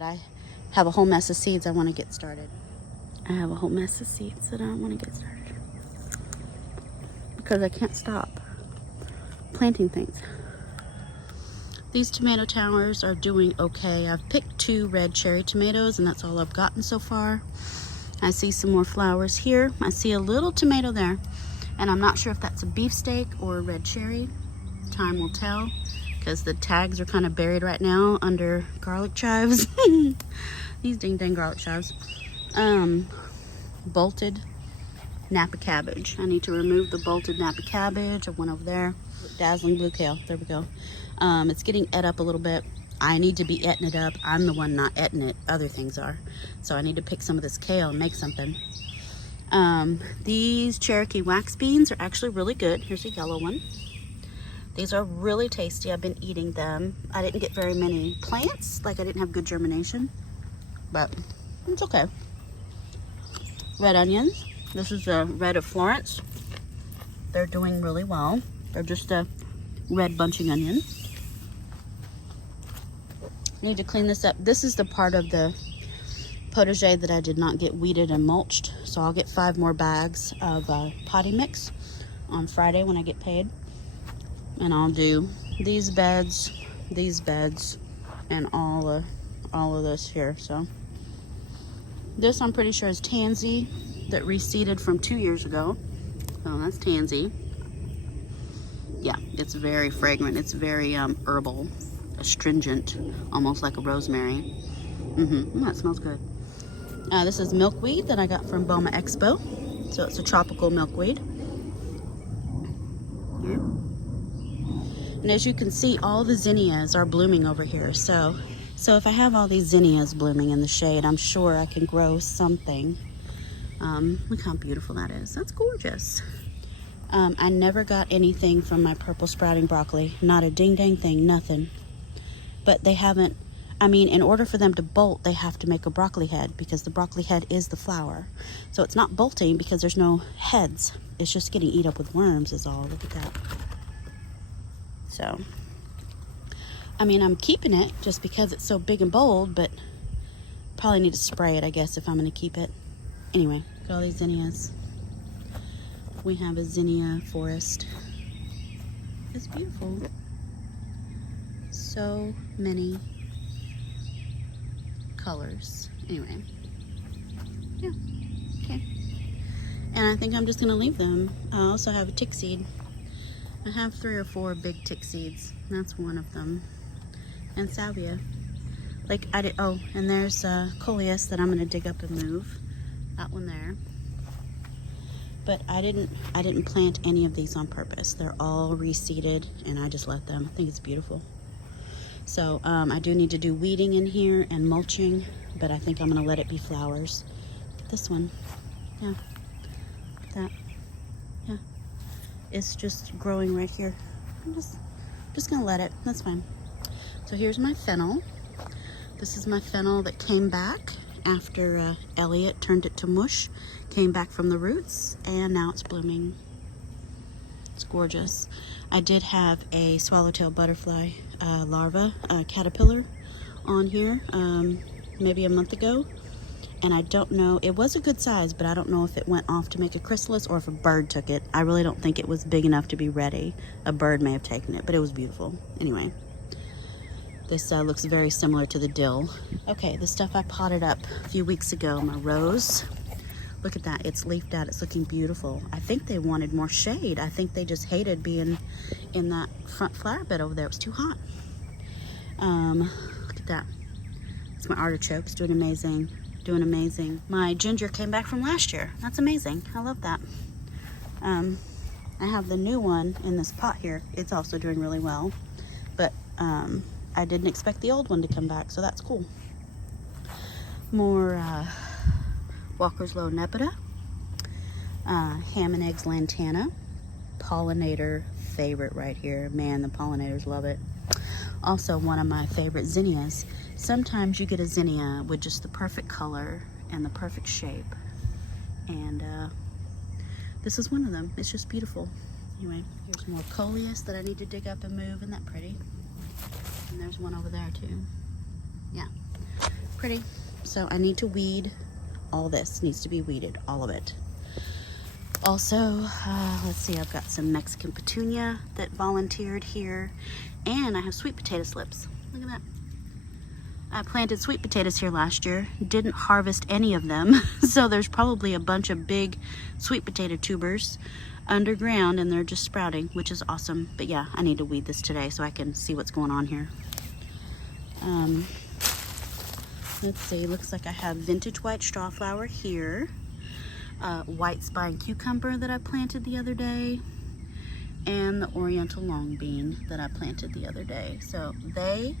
but I have a whole mess of seeds I want to get started. I have a whole mess of seeds that I want to get started because I can't stop planting things. These tomato towers are doing okay. I've picked 2 red cherry tomatoes and that's all I've gotten so far. I see some more flowers here. I see a little tomato there and I'm not sure if that's a beefsteak or a red cherry. Time will tell because the tags are kind of buried right now under garlic chives. These ding dang garlic chives. Bolted Napa cabbage. I need to remove the bolted Napa cabbage. I went over there. Dazzling blue kale. There we go. It's getting ate up a little bit. I need to be eating it up. I'm the one not eating it. Other things are. So I need to pick some of this kale and make something. These Cherokee wax beans are actually really good. Here's a yellow one. These are really tasty. I've been eating them. I didn't get very many plants. Like I didn't have good germination. But it's okay. Red onions. This is the red of Florence. They're doing really well. They're just a red bunching onion. Need to clean this up. This is the part of the potager that I did not get weeded and mulched. So I'll get 5 more bags of potting mix on Friday when I get paid. And I'll do these beds, and all of this here. So this I'm pretty sure is tansy that reseeded from 2 years ago. So that's tansy. Yeah, it's very fragrant. It's very herbal, astringent, almost like a rosemary. That smells good. This is milkweed that I got from Boma Expo. So it's a tropical milkweed. Yeah. And as you can see, all the zinnias are blooming over here. So if I have all these zinnias blooming in the shade, I'm sure I can grow something. Look how beautiful that is. That's gorgeous. I never got anything from my purple sprouting broccoli. Not a ding dang thing, nothing. But they haven't, I mean, in order for them to bolt, they have to make a broccoli head because the broccoli head is the flower. So it's not bolting because there's no heads. It's just getting eaten up with worms is all. Look at that. So, I mean, I'm keeping it just because it's so big and bold, but probably need to spray it, I guess, if I'm going to keep it. Anyway, look at all these zinnias. We have a zinnia forest. It's beautiful. So many colors. Anyway, yeah, okay. And I think I'm just gonna leave them. I also have a tick seed. I have 3 or 4 big tick seeds. That's one of them. And salvia. Like I did. Oh, and there's coleus that I'm gonna dig up and move. That one there. But I didn't plant any of these on purpose. They're all reseeded and I just let them. I think it's beautiful. So I do need to do weeding in here and mulching, but I think I'm gonna let it be flowers. This one, yeah, that, yeah, it's just growing right here. I'm just gonna let it, that's fine. So here's my fennel. This is my fennel that came back after Elliot turned it to mush. Came back from the roots and now it's blooming. It's gorgeous. I did have a swallowtail butterfly larva, caterpillar on here maybe a month ago, and I don't know, it was a good size, but I don't know if it went off to make a chrysalis or if a bird took it. I really don't think it was big enough to be ready. A bird may have taken it, but it was beautiful. Anyway, this looks very similar to the dill. Okay, the stuff I potted up a few weeks ago, my rose. Look at that, it's leafed out, it's looking beautiful. I think they wanted more shade. I think they just hated being in that front flower bed over there. It was too hot. Look at that. It's my artichokes, doing amazing, doing amazing. My ginger came back from last year. That's amazing, I love that. I have the new one in this pot here. It's also doing really well. But I didn't expect the old one to come back, so that's cool. More Walker's Low Nepeta, ham and eggs lantana, pollinator favorite right here. Man, the pollinators love it. Also one of my favorite zinnias. Sometimes you get a zinnia with just the perfect color and the perfect shape, and this is one of them. It's just beautiful. Anyway, here's more coleus that I need to dig up and move. Isn't that pretty? And there's one over there too. Yeah, Pretty. So I need to weed. All this needs to be weeded, all of it. Also, let's see, I've got some Mexican petunia that volunteered here, and I have sweet potato slips. Look at that. I planted sweet potatoes here last year, didn't harvest any of them, so there's probably a bunch of big sweet potato tubers underground, and they're just sprouting, which is awesome. But yeah, I need to weed this today so I can see what's going on here. Let's see, looks like I have vintage white strawflower here. White spine cucumber that I planted the other day, and the oriental long bean that I planted the other day. So they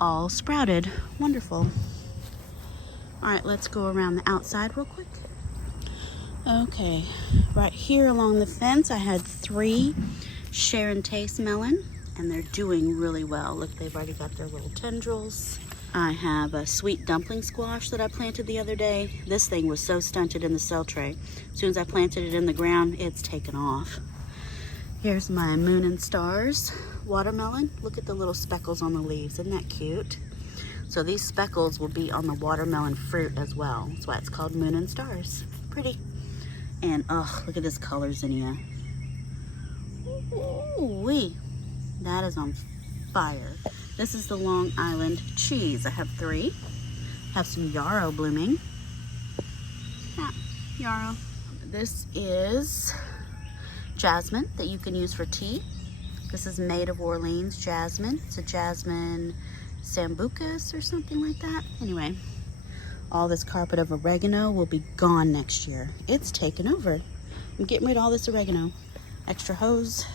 all sprouted. Wonderful. All right, let's go around the outside real quick. Okay, right here along the fence I had 3 Share and Taste melon, and they're doing really well. Look, they've already got their little tendrils. I have a sweet dumpling squash that I planted the other day. This thing was so stunted in the cell tray. As soon as I planted it in the ground, it's taken off. Here's my Moon and Stars watermelon. Look at the little speckles on the leaves. Isn't that cute? So these speckles will be on the watermelon fruit as well. That's why it's called Moon and Stars. Pretty. And oh, look at this color zinnia. Ooh-wee. That is on fire. This is the Long Island cheese. I have 3. Have some yarrow blooming. Yeah, yarrow. This is jasmine that you can use for tea. This is Maid of Orleans jasmine. It's a jasmine sambucus or something like that. Anyway, all this carpet of oregano will be gone next year. It's taken over. I'm getting rid of all this oregano. Extra hose.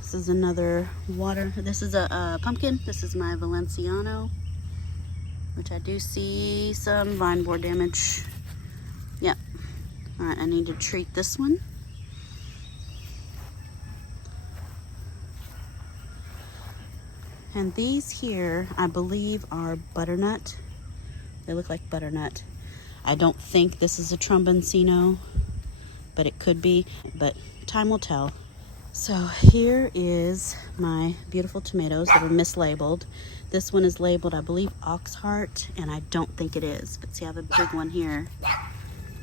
This is another water. This is a pumpkin. This is my Valenciano, which I do see some vine borer damage. Yep. All right, I need to treat this one. And these here, I believe, are butternut. They look like butternut. I don't think this is a tromboncino, but it could be, but time will tell. So here is my beautiful tomatoes that are mislabeled. This one is labeled, I believe, Oxheart, and I don't think it is. But see, I have a big one here.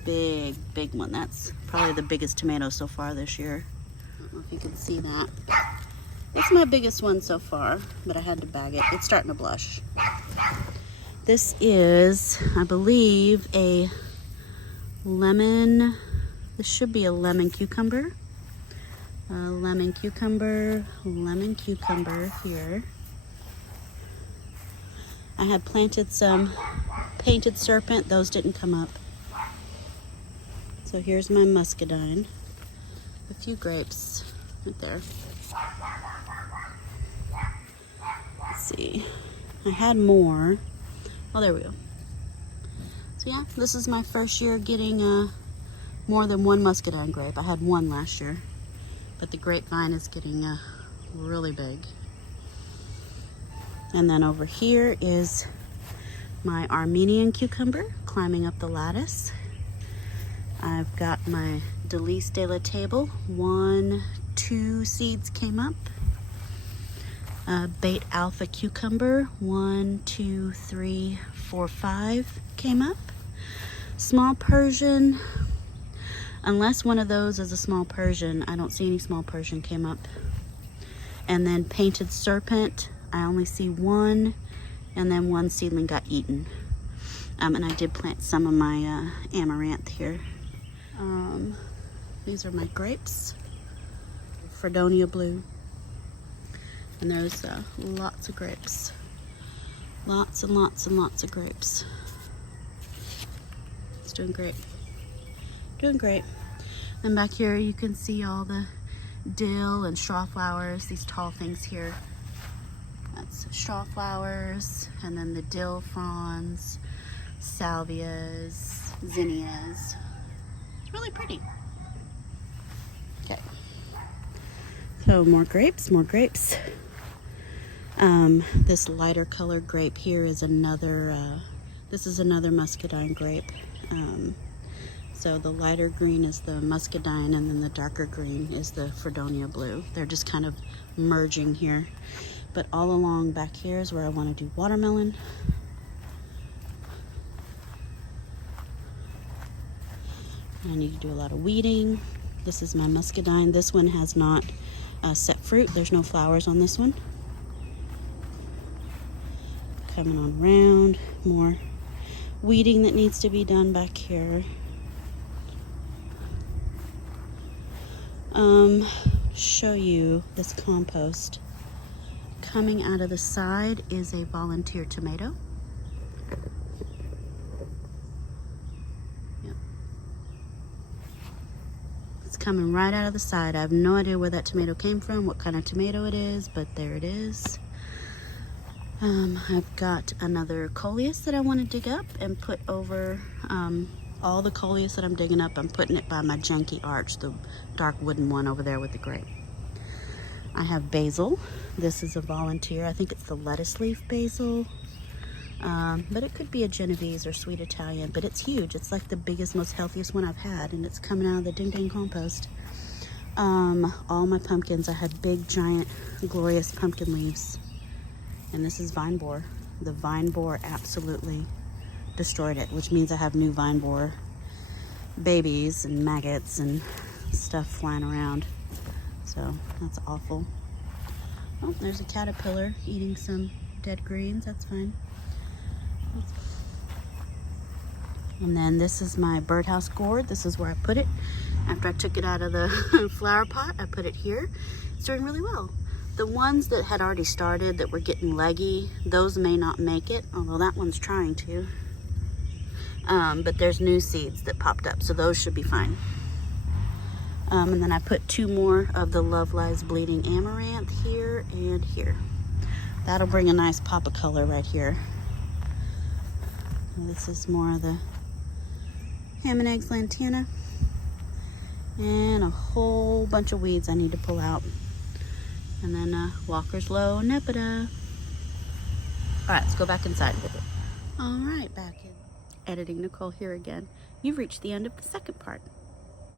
Big, big one. That's probably the biggest tomato so far this year. I don't know if you can see that. It's my biggest one so far, but I had to bag it. It's starting to blush. This is, I believe, a lemon. This should be a lemon cucumber. Lemon cucumber here. I had planted some painted serpent. Those didn't come up. So here's my muscadine. A few grapes right there. Let's see. I had more. Oh, there we go. So yeah, this is my first year getting more than 1 muscadine grape. I had 1 last year. But the grapevine is getting really big. And then over here is my Armenian cucumber climbing up the lattice. I've got my Delice de la Table. 1, 2 seeds came up. Bait Alpha cucumber. 1, 2, 3, 4, 5 came up. Small Persian. Unless one of those is a small Persian, I don't see any small Persian came up. And then painted serpent, I only see 1, and then 1 seedling got eaten. And I did plant some of my amaranth here. These are my grapes, Fredonia blue. And there's lots of grapes. Lots and lots and lots of grapes. It's doing great. Doing great. And back here you can see all the dill and straw flowers, these tall things here. That's straw flowers, and then the dill fronds, salvias, zinnias. It's really pretty. Okay. So more grapes, more grapes. This lighter colored grape here is another, this is another muscadine grape. So the lighter green is the muscadine, and then the darker green is the Fredonia blue. They're just kind of merging here. But all along back here is where I want to do watermelon. I need to do a lot of weeding. This is my muscadine. This one has not set fruit. There's no flowers on this one. Coming on around. More weeding that needs to be done back here. Show you this compost. Coming out of the side is a volunteer tomato. Yep. It's coming right out of the side. I have no idea where that tomato came from, what kind of tomato it is, but there it is. I've got another coleus that I want to dig up and put over all the coleus that I'm digging up. I'm putting it by my janky arch, the dark wooden one over there with the gray. I have basil. This is a volunteer. I think it's the lettuce leaf basil, but it could be a Genovese or sweet Italian, but it's huge. It's like the biggest, most healthiest one I've had, and it's coming out of the ding dang compost. All my pumpkins, I had big, giant, glorious pumpkin leaves. And this is vine borer. The vine borer absolutely destroyed it, which means I have new vine borer babies and maggots and stuff flying around. So that's awful. Oh, there's a caterpillar eating some dead greens. That's fine. And then this is my birdhouse gourd. This is where I put it. After I took it out of the flower pot, I put it here. It's doing really well. The ones that had already started that were getting leggy, those may not make it, although that one's trying to. But there's new seeds that popped up, so those should be fine. And then I put 2 more of the Love Lies Bleeding Amaranth here and here. That'll bring a nice pop of color right here. And this is more of the ham and eggs lantana. And a whole bunch of weeds I need to pull out. And then Walker's Low Nepeta. All right, let's go back inside. All right, back in editing Nicole here again. You've reached the end of the second part.